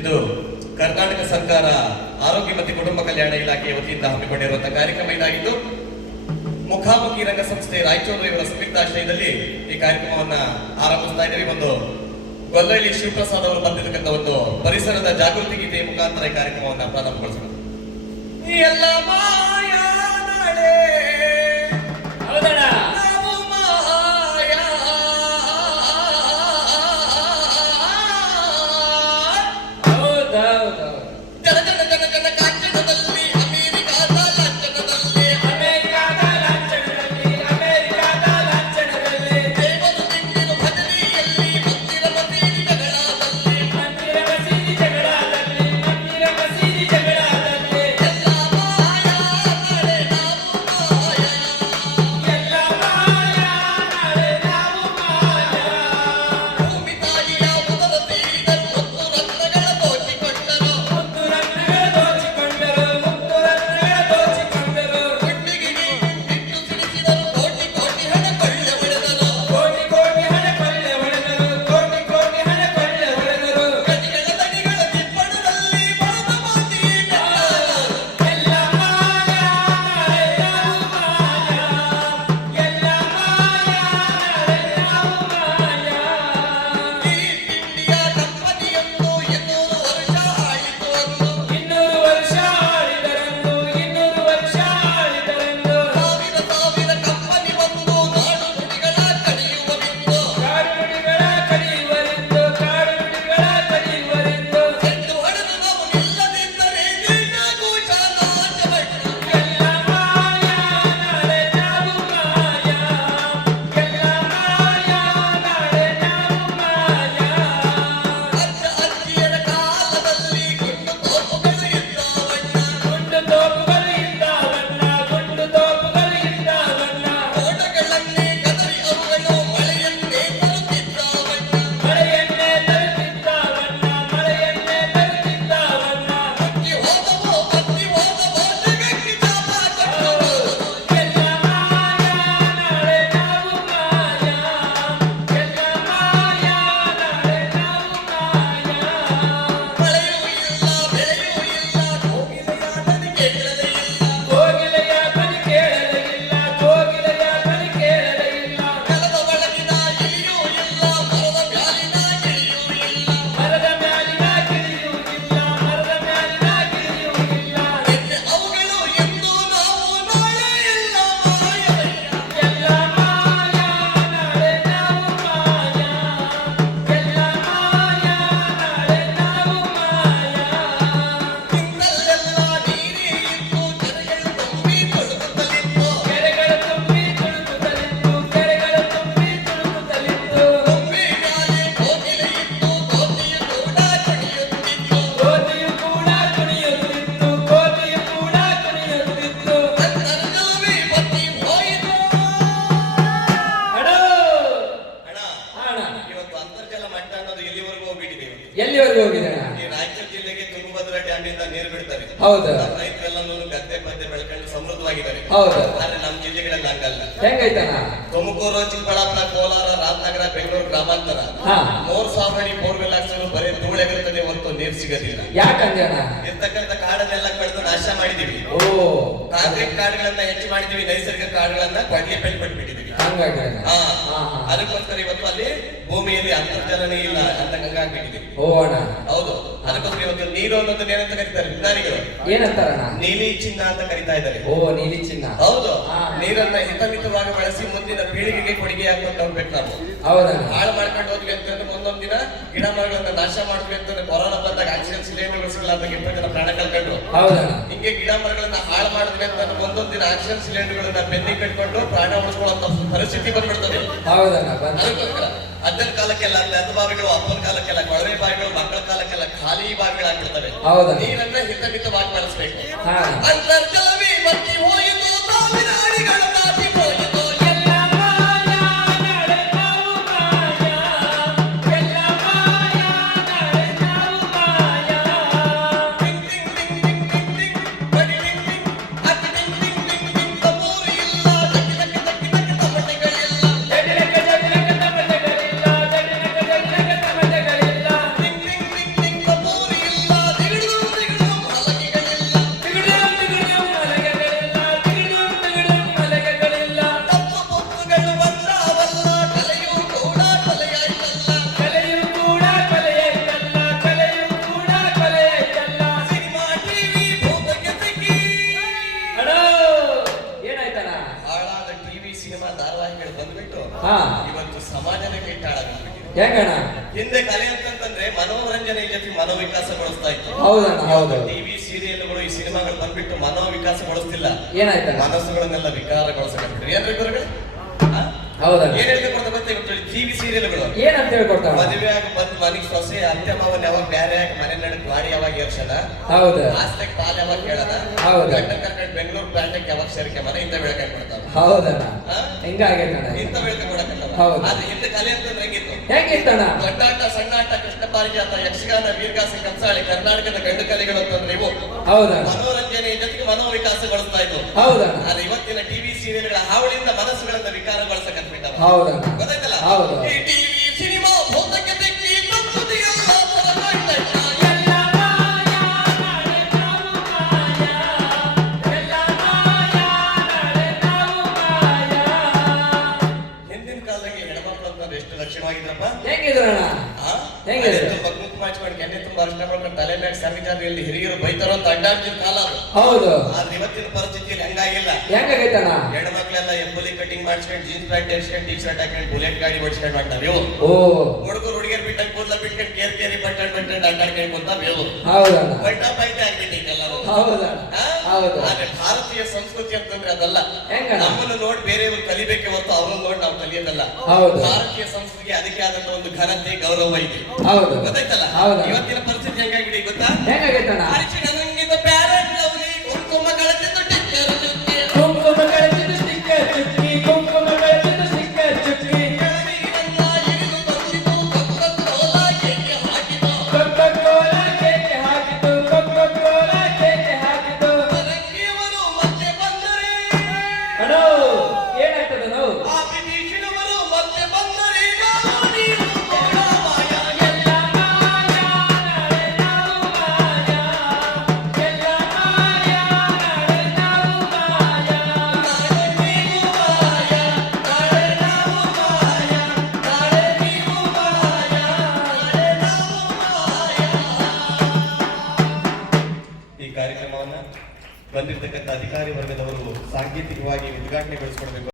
ಇದು ಕರ್ನಾಟಕ ಸರ್ಕಾರ ಆರೋಗ್ಯ ಮತ್ತು ಕುಟುಂಬ ಕಲ್ಯಾಣ ಇಲಾಖೆಯ ವತಿಯಿಂದ ಹಮ್ಮಿಕೊಂಡಿರುವಂತಹ ಕಾರ್ಯಕ್ರಮ ಇದಾಗಿದ್ದು, ಮುಖಾಮುಖಿ ರಂಗ ಸಂಸ್ಥೆ ರಾಯಚೂರು ಇವರ ಸಂಯುಕ್ತಾಶ್ರಯದಲ್ಲಿ ಈ ಕಾರ್ಯಕ್ರಮವನ್ನ ಆರಂಭಿಸ್ತಾ ಇದ್ದೀವಿ. ಒಂದು ಗೊಲ್ಲಹಳ್ಳಿ ಶಿವಪ್ರಸಾದ್ ಅವರು ಬಂದಿರತಕ್ಕಂಥ ಒಂದು ಪರಿಸರದ ಜಾಗೃತಿ ಗೀತೆಯ ಮುಖಾಂತರ ಈ ಕಾರ್ಯಕ್ರಮವನ್ನ ಪ್ರಾರಂಭಗೊಳಿಸೋಣ. ಎಲ್ಲ ಮಾಯಾ ನಾಳೆ ಎಲ್ಲಿವರೆಗೂ ಹೋಗಿದ್ದಾನೆ? ಈ ರಾಯಚೂರು ಜಿಲ್ಲೆಗೆ ತುಂಗಭದ್ರಾ ಡ್ಯಾಮ್ ಇಂದ ನೀರು ಬಿಡ್ತಾರೆ. ಹೌದು. ರೈತರೆಲ್ಲನೂ ಗದ್ದೆ ಪದ್ದೆ ಬೆಳ್ಕೊಂಡು ಸಮೃದ್ಧವಾಗಿದ್ದಾರೆ. ಹೌದು. ಆದ್ರೆ ನಮ್ಮ ಜಿಲ್ಲೆಗಳಲ್ಲಿ ಹಂಗಲ್ಲ. ಹೆಂಗೈತನ? ತುಮಕೂರು, ಚಿಕ್ಕಬಳ್ಳಾಪುರ, ಕೋಲಾರ, ರಾಮನಗರ, ಬೆಂಗಳೂರು ಗ್ರಾಮಾಂತರ 3000 ಅಡಿ ಬೋರ್ವೆಲ್ ಹಾಕ್ಸಲು ಬರೀ ಧೂಳೆಗಿರುತ್ತದೆ ಹೊರತು ನೀರು ಸಿಗೋದಿಲ್ಲ. ಯಾಕಂದ್ಯಾನ? ಇರ್ತಕ್ಕಂಥ ಕಾಡನ್ನೆಲ್ಲ ಕಳೆದು ನಾಶ ಮಾಡಿದೀವಿ. ಕಾಂಕ್ರೀಟ್ ಕಾಡುಗಳನ್ನ ಹೆಚ್ಚು ಮಾಡಿದೀವಿ, ನೈಸರ್ಗಿಕ ಕಾಡುಗಳನ್ನ ಕೊಡ್ಲಿ ಬಿಟ್ಬಿಟ್ಟಿದೀವಿ. ಅದಕ್ಕೋಸ್ಕರ ಇವತ್ತು ಅಲ್ಲಿ ಭೂಮಿಯಲ್ಲಿ ಅಂತರ್ಜಲನೇ ಇಲ್ಲ ಅಂತ ಹಂಗಾಗ್ಬಿಟ್ಟಿದೆ. ಹೌದು. ಅದಕ್ಕೋಸ್ಕರ ಇವತ್ತು ನೀರು ಅನ್ನೋದು ಏನಂತ ಕರೀತಾರೆ ವಿಜ್ಞಾನಿಗಳು? ಏನಂತಾರಣ? ನೀಲಿ ಚಿನ್ನ ಅಂತ ಕರೀತಾ ಇದ್ದಾರೆ. ನೀಲಿ ಚಿನ್ನ. ಹೌದು. ನೀರನ್ನ ಹಿತಮಿತವಾಗಿ ಬಳಸಿ ಮುಂದಿನ ಪೀಳಿಗೆಗೆ ಕೊಡುಗೆ ಹಾಕೊಂಡು ಹೋಗ್ಬೇಕು ನಾವು. ಹಾಳು ಮಾಡ್ಕೊಂಡು ಹೋದ್ವಿ ಅಂತಂದ್ರೆ ಮುಂದೊಂದ್ ದಿನ ಗಿಡ ಮರಗಳನ್ನ ನಾಶ ಮಾಡಿದ್ವಿ ಅಂತಂದ್ರೆ ಕೊರೋನಾ ಬಂದಾಗ ಆಕ್ಸಿಜನ್ ಸಿಲಿಂಡರ್ ಸಿಗಲಾರ್ದಾಗ 20 ಜನ ಪ್ರಾಣ ಕಳ್ಕೊಂಡು ಹಿಂಗೆ ಗಿಡ ಮರಗಳನ್ನ ಹಾಳು ಮಾಡಿದ್ವಿ ಅಂತಂದ್ರೆ ಮುಂದೊಂದ್ ದಿನ ಆಕ್ಸಿಜನ್ ಸಿಲಿಂಡರ್ಗಳನ್ನ ಬೆನ್ನಿ ಕಟ್ಕೊಂಡು ಪ್ರಾಣ ಉಳಿಸ್ಕೊಳ್ಳೋ ಪರಿಸ್ಥಿತಿ ಬಂದ್ಬಿಡ್ತದೆ. ಅದಕ್ಕೋಸ್ಕರ ಅಜ್ಜನ ಕಾಲಕ್ಕೆಲ್ಲ ನೆಲ ಬಾವಿಗಳು, ಅಪ್ಪನ ಕಾಲಕ್ಕೆಲ್ಲ ಕೊಳವೆ ಬಾವಿಗಳು, ಮಕ್ಕಳ ಕಾಲಕ್ಕೆಲ್ಲ ಖಾಲಿ ಬಾವಿಗಳಾಗ್ಬಿಡ್ತವೆ. ನೀರನ್ನ ಹಿತಮಿತವಾಗಿ ಬಳಸಬೇಕು. ಅಂತರ್ಜಲವೇ ಬತ್ತಿ ಹೋಯಿತು, ಸಾವಿರ ಅಡಿಗಳ ದಾಟಿ ಹೋಯಿತು. ಎಲ್ಲ ಮಾಯ ನಾಳೆ ನಾವು ಮಾಯ. ಸಮಾಜನೇ ಕೈಟಾಳಾಗ್ಬಿಟ್ಟಿದೆ. ಹೆಂಗಣ್ಣ? ಹಿಂದೆ ಕಲೆ ಅಂತಂದ್ರೆ ಮನೋರಂಜನೆ ಜೊತೆ ಮನೋವಿಕಾಸಗೊಳಿಸ್ತಾ ಇತ್ತು. ಹೌದಣ್ಣ, ಹೌದು. ಟಿವಿ ಸೀರಿಯಲ್ಗಳು ಈ ಸಿನಿಮಾಗಳು ಬಂದ್ಬಿಟ್ಟು ಮನೋವಿಕಾಸಗೊಳಿಸ್ತಿಲ್ಲ, ಏನಾಯ್ತ? ಮನಸ್ಸುಗಳನ್ನೆಲ್ಲ ವಿಕಾರಗೊಳಿಸಕತ್ತಾರೆ. ಏನ್ರಿ ಗುರುಗಳು? ಹೌದಣ್ಣ. ಏನ್ ಹೇಳ್ಕೊಡ್ತಾ ಗೊತ್ತಾ ಇವತ್ತು ಟಿವಿ ಸೀರಿಯಲ್ಗಳು ಏನಂತ ಹೇಳ್ಕೊಡ್ತಾವ? ಮದುವೆ ಆಗಿ ಬಂದ್ ಮನೆಗ್ ಸೊಸೆ ಅತ್ತೆ ಮಾವನ್ ಯಾವಾಗ ಬ್ಯಾರೆ ಆಗಿ ಮನೆ ನಡಕ್ ಗಾಡಿ ಯಾವಾಗ ಏರ್ಸದ, ಹೌದು. ಆಸ್ತಿಗೆ ಪಾಲ್ ಯಾವಾಗ ಕೇಳದ, ಹೌದು. ಗಂಡ ಕರ್ಕೊಂಡು ಬೆಂಗಳೂರು ಬ್ಯಾಂಡಕ್ ಯಾವಾಗ ಸೇರಿಕೆ ಮನೆ ಇಂತ ಬೆಳಕಾಗಿ ಕೊಡ್ತಾವ. ಹೌದಣ್ಣ, ಹಿಂಗಾಗೈತಣ್ಣ. ಇಂತ ಬೆಳಕ ಕೊಡಕತ್ತವ. ಹೌದು. ಆದ್ರೆ ಹಿಂದೆ ಕಲೆ ಅಂತಂದ್ರೆ ಹೆಂಗಿತ್ತು? ಹೆಂಗಿತ್ತಣ್ಣ? ದೊಡ್ಡಾಟ, ಸಣ್ಣಾಟ, ಕೃಷ್ಣ ಪಾರಿಜಾತ, ಯಕ್ಷಗಾನ, ವೀರಗಾಸೆ, ಕಂಸಾಳೆ, ಕರ್ನಾಟಕದ ಗಂಡು ಕಲೆಗಳು ಅಂತಂದ್ರೆ ಇವು ಹೌದಣ್ಣ. ಮನೋರಂಜನೆ ಜೊತೆಗೆ ಮನೋವಿಕಾಸಗೊಳಿಸ್ತಾ ಇದ್ವು. ಹೌದಣ್ಣ. ಆದ್ರೆ ಇವತ್ತಿನ ಟಿವಿ ಸೀರಿಯಲ್ಗಳ ಹಾವಳಿಯಿಂದ ಮನಸ್ಸುಗಳನ್ನ ವಿಕಾರಗೊಳಿಸಕತ್ಬಿಟ್ಟವ. ಹೌದಣ್ಣ, ಗೊತ್ತಾಯ್ತಲ್ಲ? ಹೌದು. ಈ ಟಿವಿ ಸಿನಿಮಾ ಭೌತಕ್ಕೆ ತೆಕ್ಕಿ ಪ್ರಕೃತಿಯೆಲ್ಲ ತರಗಾಡ್ತಾ ಇದ್ದ. ಹಿಂದಿನ ಕಾಲದಲ್ಲಿ ಹೆಣ್ಮಕ್ಳು ಅಂತಂದ್ರೆ ಎಷ್ಟು ಲಕ್ಷ್ಯವಾಗಿದ್ರಪ್ಪ. ಹೆಂಗಿದ್ರಣ್ಣ? ಹೆಂಗಿದ್ರು? ತುಂಬಾ ಕುಂಕುಮ ಹಚ್ಕೊಂಡು ಕೆನ್ನೆ ತುಂಬಾ ಅರ್ಶನ ಮಾಡ್ಕೊಂಡು ತಲೆ ಮ್ಯಾಗ ಸರ್ವಿಜಾದ್ರಿಯಲ್ಲಿ ಹಿರಿಯರು ಬೈತಾರೋ ಅಂತ ಅಡ್ಡಾಡ್ತಿದ್ ಕಾಲ ಅದು. ಹೌದು. ಆದ್ರೆ ಇವತ್ತಿನ ಪರಿಸ್ಥಿತಿಯಲ್ಲಿ ಹಂಗಾಗಿಲ್ಲ. ಹೆಂಗಾಗೈತಣ್ಣ? ಹೆಣ್ಮಕ್ಳೆಲ್ಲ ಎಂಬುಲಿ ಕಟಿಂಗ್ ಮಾಡ್ಸ್ಕೊಂಡು ಜೀನ್ಸ್ ಪ್ಯಾಂಟ್ ಹಾಕ್ಸ್ಕೊಂಡು ಟಿ ಶರ್ಟ್ ಹಾಕೊಂಡು ಬುಲೆಟ್ ಗಾಡಿ ಓಡಿಸ್ಕೊಂಡು ಮಾಡ್ತಾವೆ ಇವು. ಓ. ಹುಡುಗರು ಹುಡುಗಿಯರ್ ಬಿಟ್ಟಂಗ್ ಕೂದಲ ಬಿಟ್ಕೊಂಡು ಕೇರಿ ಬಟ್ಟೆ ಅಡ್ಡಾಡ್ಕೊಂಡು ಬಂತಾವೆ ಇವು. ಹೌದಣ್ಣ, ಬಡ್ಡ ಬೈತೆ ಆಗ್ಬಿಟ್ಟಿದೆ ಎಲ್ಲರೂ. ಹೌದಣ್ಣ, ಹೌದು. ಆದ್ರೆ ಭಾರತೀಯ ಸಂಸ್ಕೃತಿ ಅಂತಂದ್ರೆ ಅದಲ್ಲ. ಹೆಂಗಣ್ಣ? ನಮ್ಮನ್ನು ನೋಡಿ ಬೇರೆಯವರು ಕಲಿಬೇಕೆ ಹೊತ್ತು ಅವ್ರನ್ನ ನೋಡಿ ನಾವು ಕಲಿಯೋದಲ್ಲ. ಹೌದು. ಭಾರತೀಯ ಸಂಸ್ಕೃತಿಗೆ ಅದಕ್ಕೆ ಆದಂತ ಒಂದು ಘನತೆ, ಗೌರವ ಇದೆ. ಹೌದು. ಗೊತ್ತಾಯ್ತಲ್ಲ? ಹೌದು. ಇವತ್ತಿನ ಪರಿಸ್ಥಿತಿ ಹೆಂಗಾಗಿದೆ ಗೊತ್ತಾ? ಹೆಂಗಾಗೈತಣ್ಣ? ಅರಿಶಿಣ ನಂಗಿದ ಪ್ಯಾರೆಟ್ ಲವ್ಲಿ, ಕುಂಕುಮ ಕಳಚಿದ್ದು ಟಿಕ್ಕರ್ ಚುಕ್ಕಿ, ಕುಂಕುಮ ಕಳಚಿದ್ದು ಸ್ಟಿಕ್ಕರ್ ಚುಕ್ಕಿ, ಕುಂಕುಮ ಕಳಚಿದ್ದು ಸ್ಟಿಕ್ಕರ್ ಚುಕ್ಕಿ, ಕೆಳಗಿನಿಂದ ಇಳಿದು ಬಂದಿದ್ದು ಕೊಕ್ಕೋ-ಕೋಲಾ ಕೇಕೆ ಹಾಕಿದ್ದು, ಕೊಕ್ಕೋ-ಕೋಲಾ ಕೇಕೆ ಹಾಕಿದ್ದು, ಕೊಕ್ಕೋ-ಕೋಲಾ ಕೇಕೆ ಹಾಕಿದ್ದು. ಪರಂಗಿಯವರು ಮತ್ತೆ ಬಂದರೆ, ಅಣ್ಣೋ, ಏನಾಗ್ತದೆ ನಾವು? ಆ ಬ್ರಿಟಿಷರವರು ಮತ್ತೆ ಬಂದರೆ ನಾನು ನೀನು ಕೂಡ ಮಾಯ. ಎಲ್ಲ ಮಾಯ, ನಾಳೆ ನಾವು ಮಾಯ. ಎಲ್ಲ ಮಾಯ, ನಾಳೆ ನಾವು ಮಾಯ. ನಾಳೆ ನೀವು ಮಾಯ, ನಾಳೆ ನಾವು ಮಾಯ, ನಾಳೆ ನೀವು ಮಾಯ, ನಾಳೆ ನಾವು ಮಾಯ. ಈ ಕಾರ್ಯಕ್ರಮವನ್ನ ಬಂದಿರತಕ್ಕಂಥ ಅಧಿಕಾರಿ ವರ್ಗದವರು ಸಾಂಕೇತಿಕವಾಗಿ ಉದ್ಘಾಟನೆಗೊಳಿಸಿಕೊಡ್ಬೇಕು.